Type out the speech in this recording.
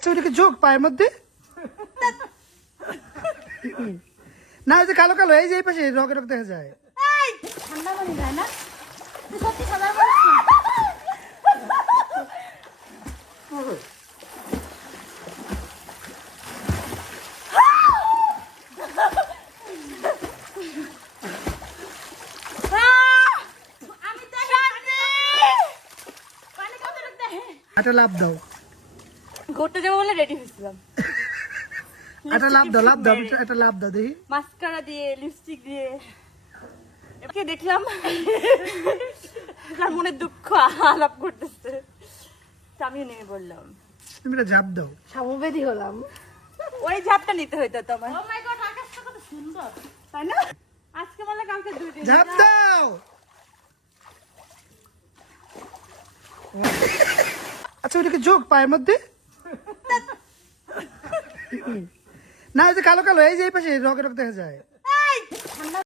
আচ্ছা ওটা কি যোগ পায়ের মধ্যে? না ওই যে কালো কালো এই যে এই পাশে রকে রক দেখা যায়। ঠান্ডা পানি যায় না? তুই সত্যি সাঁতার পারছিস? আমি তো পানি কত ঢুকতে একটা লাভ দাও, ঘুরতে যাবো বলে রেডি হয়েছিলাম। একটা লাভ দাও, লাভ দাও, একটা লাভ দাও দেখি। মাস্কারা দিয়ে লিপস্টিক দিয়ে একে দেখলাম তার মনে দুঃখ আলাপ করতেছে, তো আমিও নেমে বললাম, তুমি একটা ঝাঁপ দাও। সমবেদী হলাম। ওই ঝাপটা নিতে হইতো তোমার। ও মাই গড, আকাশটা কত সুন্দর, তাই না? আজকে বলে কালকে দুই দিন। ঝাঁপ দাও। আচ্ছা ওটা কি যোগ পায়ের মধ্যে? না ওই যে কালো কালো এই যে এই পাশে রকে রক দেখা যায়। ঠান্ডা